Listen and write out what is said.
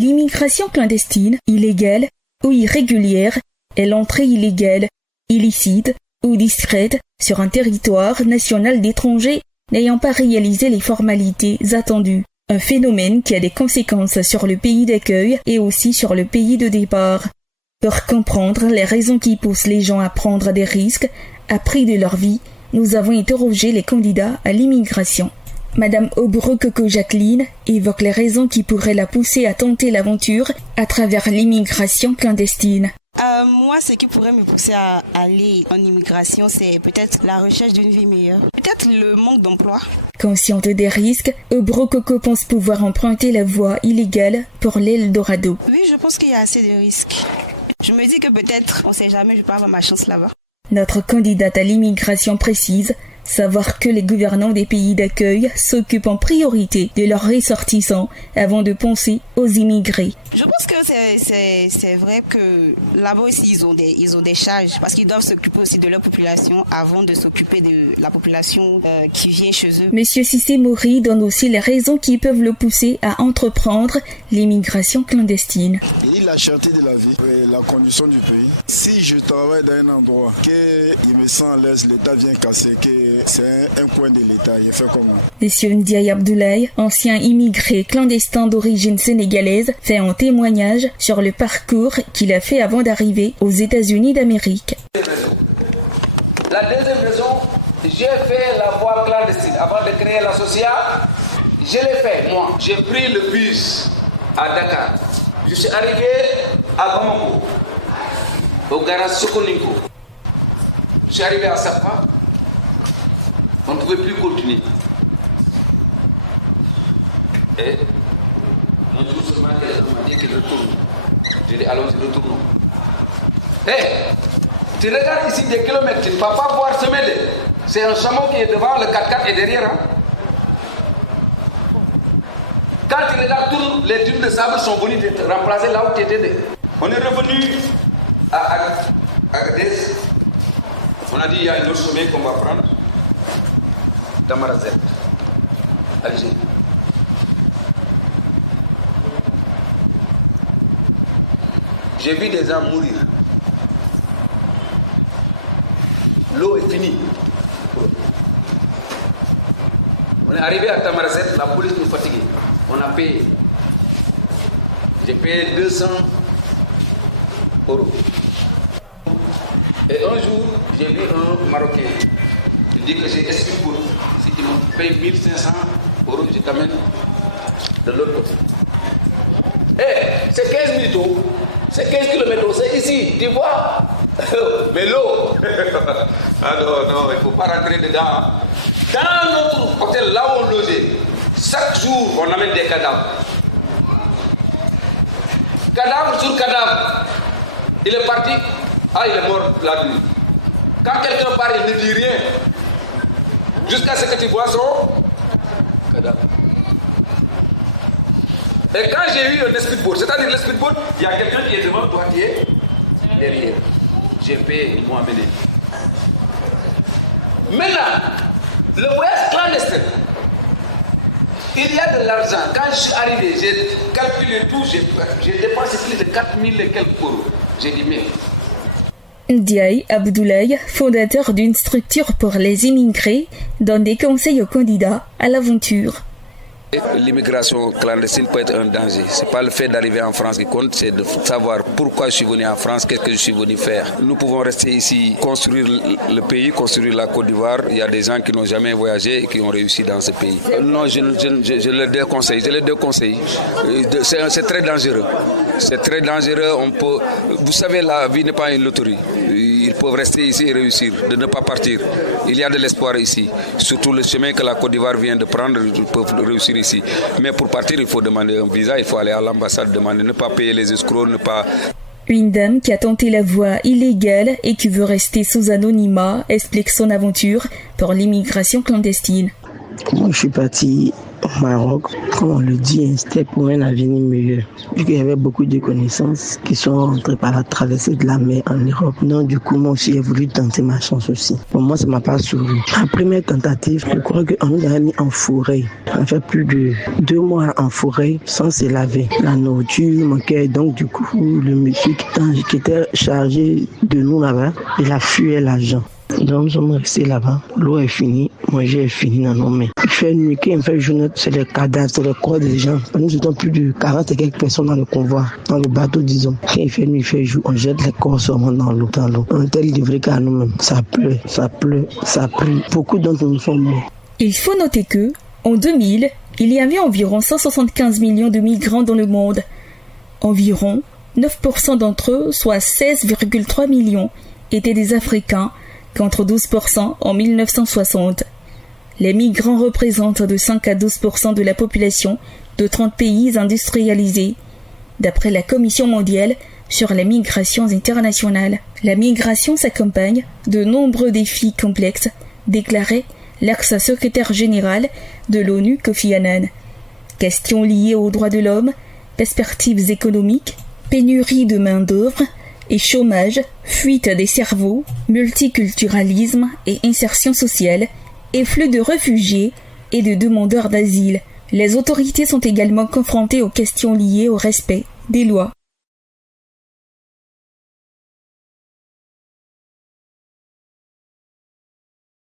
L'immigration clandestine, illégale ou irrégulière, est l'entrée illégale, illicite ou discrète sur un territoire national d'étrangers n'ayant pas réalisé les formalités attendues. Un phénomène qui a des conséquences sur le pays d'accueil et aussi sur le pays de départ. Pour comprendre les raisons qui poussent les gens à prendre des risques à prix de leur vie, nous avons interrogé les candidats à l'immigration. Madame Obrokoko Jacqueline évoque les raisons qui pourraient la pousser à tenter l'aventure à travers l'immigration clandestine. Moi, ce qui pourrait me pousser à aller en immigration, c'est peut-être la recherche d'une vie meilleure. Peut-être le manque d'emploi. Consciente des risques, Obrokoko pense pouvoir emprunter la voie illégale pour l'Eldorado. Oui, je pense qu'il y a assez de risques. Je me dis que peut-être, on ne sait jamais, je peux avoir ma chance là-bas. Notre candidate à l'immigration précise savoir que les gouvernants des pays d'accueil s'occupent en priorité de leurs ressortissants avant de penser aux immigrés. Je pense que c'est vrai que là-bas aussi ils ont des charges parce qu'ils doivent s'occuper aussi de leur population avant de s'occuper de la population qui vient chez eux. Monsieur Cissé Mori donne aussi les raisons qui peuvent le pousser à entreprendre l'immigration clandestine. Il dit la cherté de la vie et la condition du pays. Si je travaille dans un endroit que il me sent à l'aise, l'État vient casser, que c'est un coin de l'État, il fait comment? Monsieur Ndiaye Abdoulaye, ancien immigré clandestin d'origine sénégalaise, fait un témoignage sur le parcours qu'il a fait avant d'arriver aux États-Unis d'Amérique. La deuxième raison, j'ai fait la voie clandestine. Avant de créer l'association, je l'ai fait, moi. J'ai pris le bus à Dakar. Je suis arrivé à Bamako, au garage Sokoninko. Je suis arrivé à Sapa. On ne pouvait plus continuer. Et un jour seulement, les gens m'ont dit qu'ils retournent. Je dis, allons-y, retournons. Tu regardes ici des kilomètres, tu ne vas pas voir ce mêlé. C'est un chameau qui est devant, le 4x4 est derrière. Hein? Quand tu regardes tout, les dunes de sable sont venues te remplacer là où tu étais. On est revenu à Agadez. On a dit, il y a un autre chemin qu'on va prendre. Tamarazet, Algérie. J'ai vu des gens mourir. L'eau est finie. On est arrivé à Tamarazet, la police nous fatiguait. On a payé. J'ai payé 200 €. Et un jour, j'ai vu un Marocain. Il dit que j'ai expliqué pour si tu me payes 1500 €, je t'amène de l'autre côté. C'est 15 minutes, c'est 15 km, c'est ici, tu vois. Mais l'eau, ah non, il ne faut pas rentrer dedans. Dans notre hôtel, là où on logeait, chaque jour, on amène des cadavres. Cadavre sur cadavre. Il est parti, il est mort la nuit. Quand quelqu'un part, il ne dit rien. Jusqu'à ce que tu vois son cadavre. Et quand j'ai eu un speedboat, c'est-à-dire le speedboat, il y a quelqu'un qui est devant toi, qui est derrière. J'ai payé, ils m'ont amené. Maintenant, le voyage clandestin, il y a de l'argent. Quand je suis arrivé, j'ai calculé tout, j'ai dépensé plus de 4000 et quelques euros. J'ai dit, mais... Ndiaye Abdoulaye, fondateur d'une structure pour les immigrés, donne des conseils aux candidats à l'aventure. L'immigration clandestine peut être un danger. Ce n'est pas le fait d'arriver en France qui compte, c'est de savoir pourquoi je suis venu en France, qu'est-ce que je suis venu faire. Nous pouvons rester ici, construire le pays, construire la Côte d'Ivoire. Il y a des gens qui n'ont jamais voyagé et qui ont réussi dans ce pays. Non, je le déconseille. C'est très dangereux. C'est très dangereux. Vous savez, la vie n'est pas une loterie. Ils peuvent rester ici et réussir, de ne pas partir. Il y a de l'espoir ici. Surtout le chemin que la Côte d'Ivoire vient de prendre, ils peuvent réussir ici. Mais pour partir, il faut demander un visa, il faut aller à l'ambassade, demander, ne pas payer les escrocs, ne pas... Une dame qui a tenté la voie illégale et qui veut rester sous anonymat explique son aventure pour l'immigration clandestine. Moi, je suis partie au Maroc, comme on le dit, c'était pour un avenir meilleur. Vu qu'il y avait beaucoup de connaissances qui sont rentrées par la traversée de la mer en Europe. Donc du coup, moi aussi, j'ai voulu tenter ma chance aussi. Pour moi, ça m'a pas souri. La première tentative, je crois qu'on nous a mis en forêt. On a fait plus de 2 mois en forêt sans se laver. La nourriture manquait, donc du coup, le monsieur qui était chargé de nous là-bas, il a fui l'argent. Donc nous sommes restés là-bas, l'eau est finie, manger est fini dans nos mains. Il fait nuit, quand il fait journée, c'est les cadavres, c'est les corps des gens. Nous étions plus de 40 et quelques personnes dans le convoi, dans le bateau disons. Quand il fait nuit, il fait jour, on jette les corps seulement dans l'eau. Un tel livret qu'à nous-mêmes, ça pleut, ça prie. Beaucoup d'entre nous sont morts. Il faut noter que, en 2000, il y avait environ 175 millions de migrants dans le monde. Environ 9% d'entre eux, soit 16,3 millions, étaient des Africains, contre 12% en 1960. Les migrants représentent de 5 à 12% de la population de 30 pays industrialisés, d'après la Commission mondiale sur les migrations internationales. La migration s'accompagne de nombreux défis complexes, déclarait l'ex-secrétaire général de l'ONU Kofi Annan. Questions liées aux droits de l'homme, perspectives économiques, pénurie de main-d'œuvre et chômage, fuite des cerveaux, multiculturalisme et insertion sociale, et flux de réfugiés et de demandeurs d'asile. Les autorités sont également confrontées aux questions liées au respect des lois.